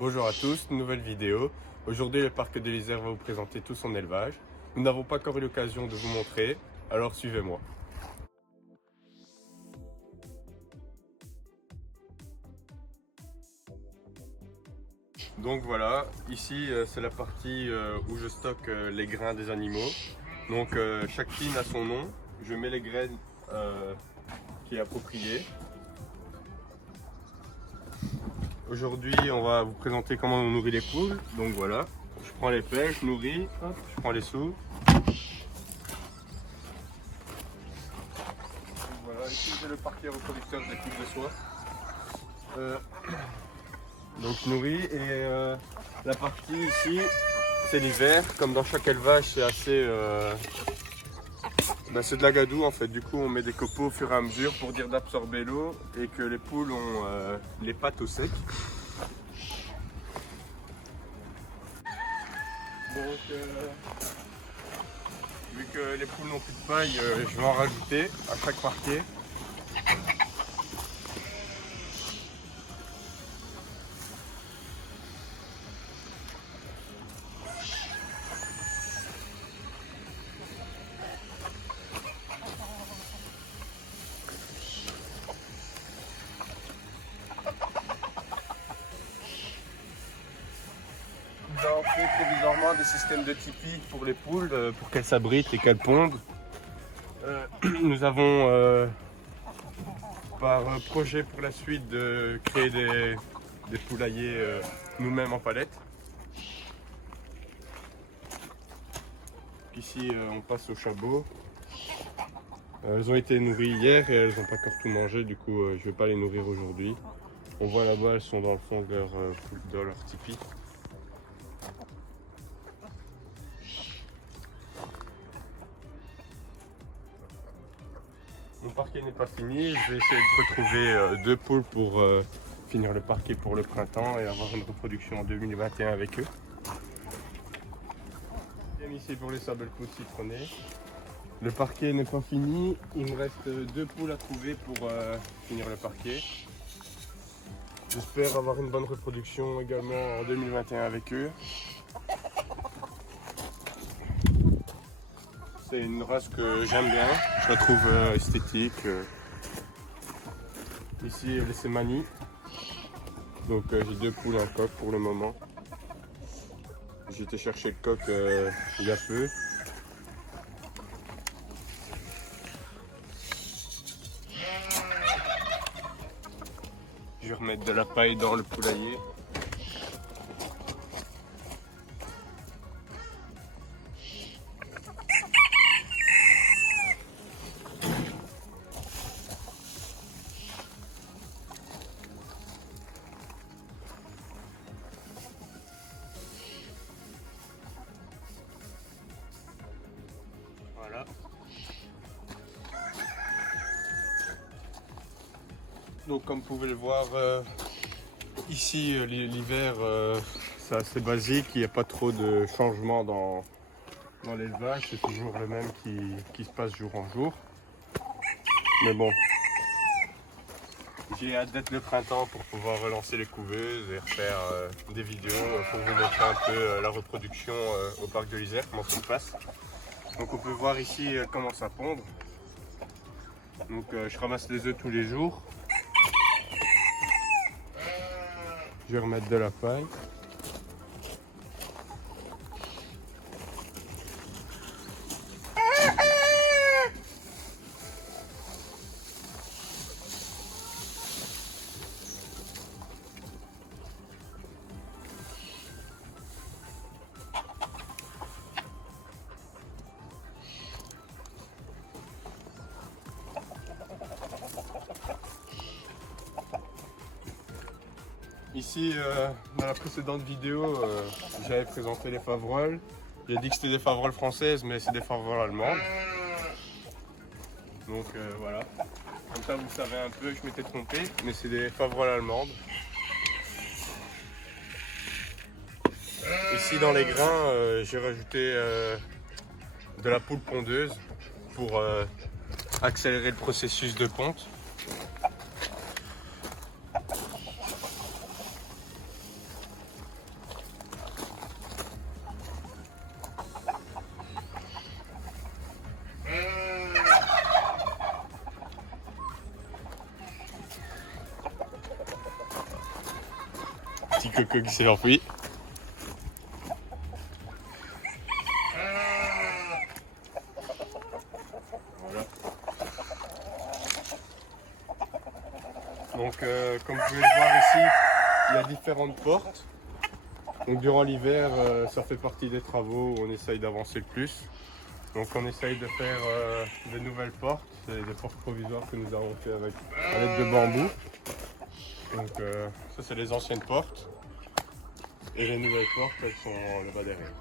Bonjour à tous, nouvelle vidéo. Aujourd'hui le parc de l'Isère va vous présenter tout son élevage. Nous n'avons pas encore eu l'occasion de vous montrer, alors suivez-moi. Donc voilà, ici c'est la partie où je stocke les grains des animaux. Donc chaque pine a son nom, je mets les graines qui est approprié. Aujourd'hui on va vous présenter comment on nourrit les poules. Donc voilà, je prends les pêches, je nourris, hop, je prends les sous. Voilà, ici j'ai le parquet reproducteur des poules de soie. Donc je nourris et la partie ici c'est l'hiver, comme dans chaque élevage c'est assez c'est de la gadoue en fait. Du coup on met des copeaux au fur et à mesure pour dire d'absorber l'eau et que les poules ont les pattes au sec. Donc vu que les poules n'ont plus de paille, je vais en rajouter à chaque parquet. Nous avons fait provisoirement des systèmes de tipi pour les poules, pour qu'elles s'abritent et qu'elles pondent. Nous avons par projet pour la suite de créer des poulaillers nous-mêmes en palette. Ici on passe au chabot. Elles ont été nourries hier et elles n'ont pas encore tout mangé, du coup je ne vais pas les nourrir aujourd'hui. On voit là-bas, elles sont dans le fond de leur tipi. Mon parquet n'est pas fini, je vais essayer de retrouver deux poules pour finir le parquet pour le printemps et avoir une reproduction en 2021 avec eux. Bien ici pour les sabelpoutes citronnées. Le parquet n'est pas fini, il me reste deux poules à trouver pour finir le parquet. J'espère avoir une bonne reproduction également en 2021 avec eux. C'est une race que j'aime bien, je la trouve esthétique. Ici c'est Mani. Donc j'ai deux poules en coq pour le moment. J'ai été chercher le coq il y a peu. Je vais remettre de la paille dans le poulailler. Voilà. Donc comme vous pouvez le voir, ici l'hiver c'est assez basique, il n'y a pas trop de changements dans l'élevage, c'est toujours le même qui se passe jour en jour. Mais bon, j'ai hâte d'être le printemps pour pouvoir relancer les couveuses et refaire des vidéos pour vous montrer un peu la reproduction au parc de l'Isère, comment ça se passe. Donc on peut voir ici comment ça pondre. Donc je ramasse les œufs tous les jours. Je vais remettre de la paille. Ici, dans la précédente vidéo, j'avais présenté les favroles. J'ai dit que c'était des favroles françaises, mais c'est des favroles allemandes. Donc voilà. Comme ça, vous savez un peu, je m'étais trompé, mais c'est des favroles allemandes. Ici, dans les grains, j'ai rajouté de la poule pondeuse pour accélérer le processus de ponte. Petit coco qui s'est enfui. Voilà. Donc comme vous pouvez le voir ici, il y a différentes portes. Donc durant l'hiver, ça fait partie des travaux où on essaye d'avancer le plus. Donc on essaye de faire de nouvelles portes. C'est des portes provisoires que nous avons fait avec à l'aide de bambou. Donc ça c'est les anciennes portes. Et les nouvelles portes, elles sont là-bas derrière.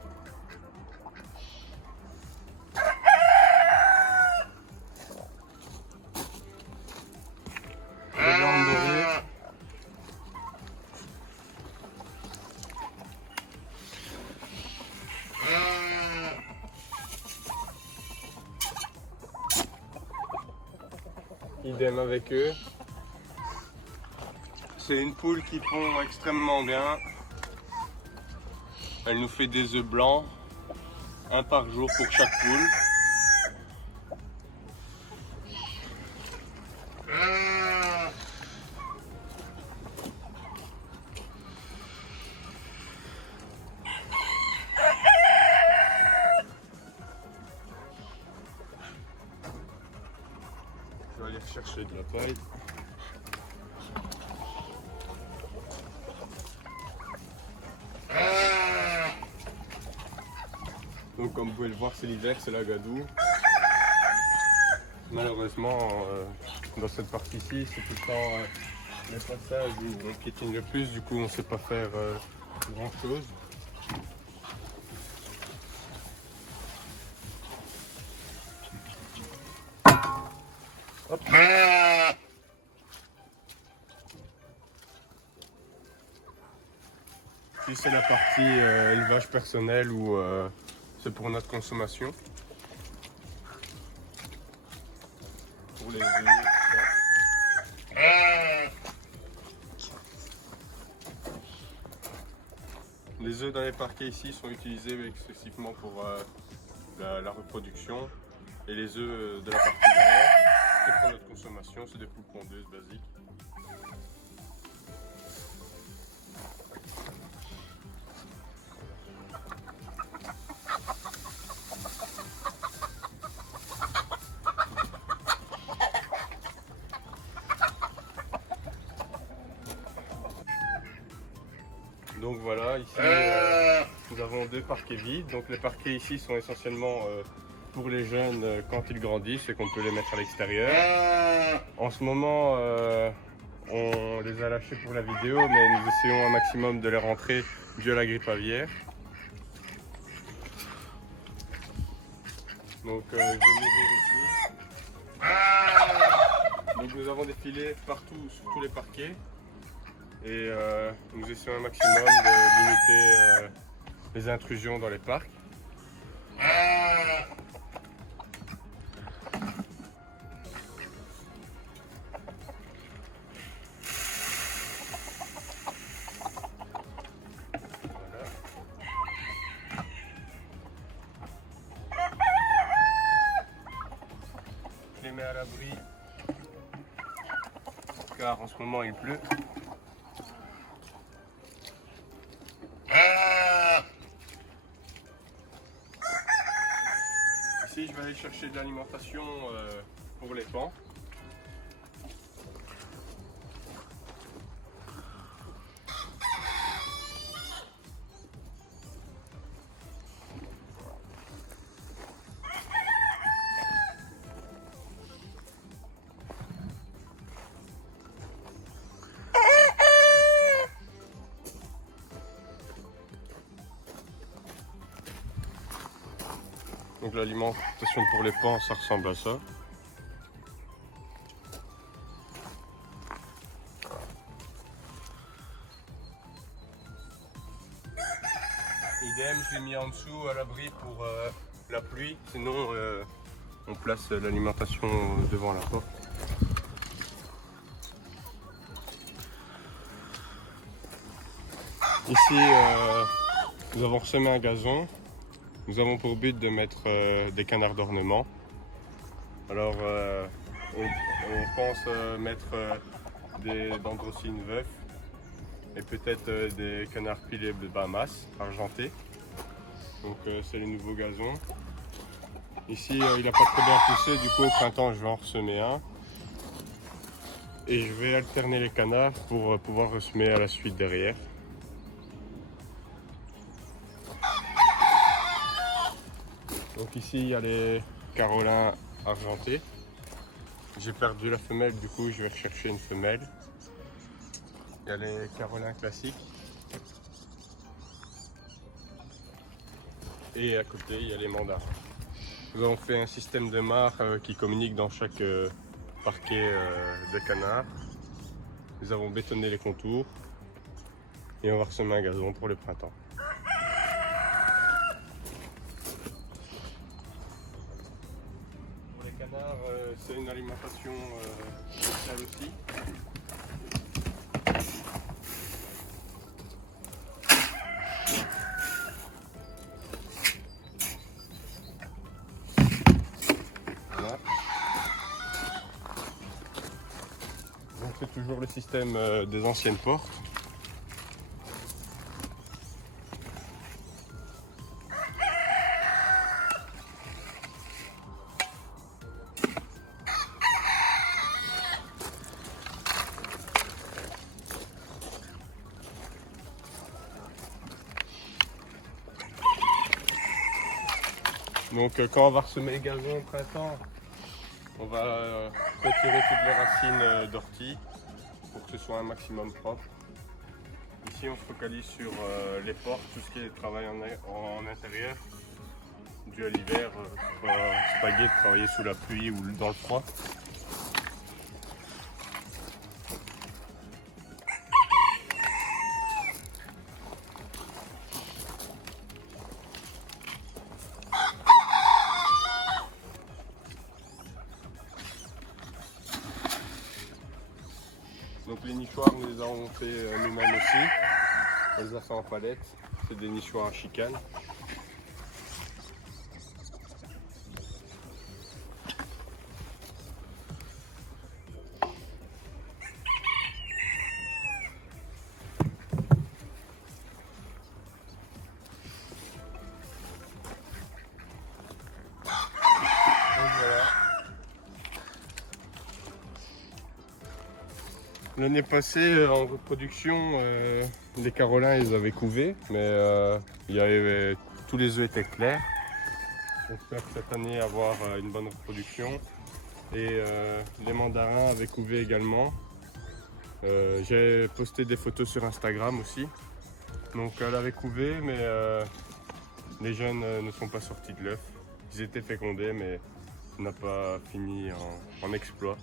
Les blancs dorés. Idem avec eux. C'est une poule qui pond extrêmement bien. Elle nous fait des œufs blancs, un par jour pour chaque poule. Je vais aller chercher de la paille. Donc comme vous pouvez le voir, c'est l'hiver, c'est la gadoue. Malheureusement, dans cette partie-ci, c'est tout le temps les passages où on piétine le plus, du coup on ne sait pas faire grand-chose. Hop. Puis c'est la partie élevage personnel où c'est pour notre consommation. Pour les œufs, tout ça. Les œufs dans les parquets ici sont utilisés excessivement pour la reproduction. Et les œufs de la partie derrière, c'est pour notre consommation, c'est des poules pondeuses basiques. Donc voilà, ici nous avons deux parquets vides. Donc les parquets ici sont essentiellement pour les jeunes quand ils grandissent et qu'on peut les mettre à l'extérieur. En ce moment, on les a lâchés pour la vidéo, mais nous essayons un maximum de les rentrer dû à la grippe aviaire. Donc je vais m'ouvrir ici. Donc nous avons des filets partout sur tous les parquets. Et nous essayons un maximum de limiter les intrusions dans les parcs. Voilà. Je les mets à l'abri car en ce moment il pleut. Ici, je vais aller chercher de l'alimentation pour les pans. Donc l'alimentation pour les pans, ça ressemble à ça. Idem, je l'ai mis en dessous à l'abri pour la pluie, sinon on place l'alimentation devant la porte. Ici, nous avons ressemé un gazon. Nous avons pour but de mettre des canards d'ornement. Alors, on pense mettre des dendrocines veufs et peut-être des canards pilés de Bahamas argentés. Donc c'est les nouveaux gazons. Ici il n'a pas très bien poussé, du coup au printemps je vais en ressemer un. Et je vais alterner les canards pour pouvoir ressemer à la suite derrière. Donc ici il y a les carolins argentés. J'ai perdu la femelle, du coup je vais rechercher une femelle. Il y a les carolins classiques. Et à côté il y a les mandarins. Nous avons fait un système de mares qui communique dans chaque parquet des canards. Nous avons bétonné les contours et on va ressemer un gazon pour le printemps. Pour les canards, c'est une alimentation spéciale aussi. Voilà. Donc c'est toujours le système des anciennes portes. Donc quand on va ressemer les gazons au printemps, on va retirer toutes les racines d'ortie pour que ce soit un maximum propre. Ici on se focalise sur les portes, tout ce qui est travail en intérieur. Dû à l'hiver, c'est pas gai de travailler sous la pluie ou dans le froid. Donc les nichoirs, nous les avons fait nous-mêmes aussi. On les a fait en palette. C'est des nichoirs à chicane. L'année passée, en reproduction, les carolins ils avaient couvé, mais tous les œufs étaient clairs. J'espère que cette année avoir une bonne reproduction. Et les mandarins avaient couvé également. J'ai posté des photos sur Instagram aussi. Donc elle avait couvé, mais les jeunes ne sont pas sortis de l'œuf. Ils étaient fécondés, mais ça n'a pas fini en exploit.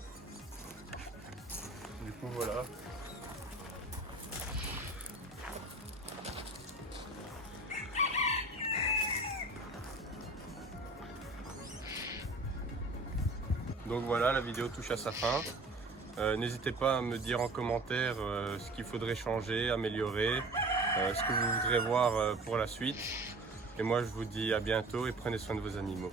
Du coup voilà. Donc voilà, la vidéo touche à sa fin. N'hésitez pas à me dire en commentaire ce qu'il faudrait changer, améliorer, ce que vous voudrez voir pour la suite. Et moi je vous dis à bientôt et prenez soin de vos animaux.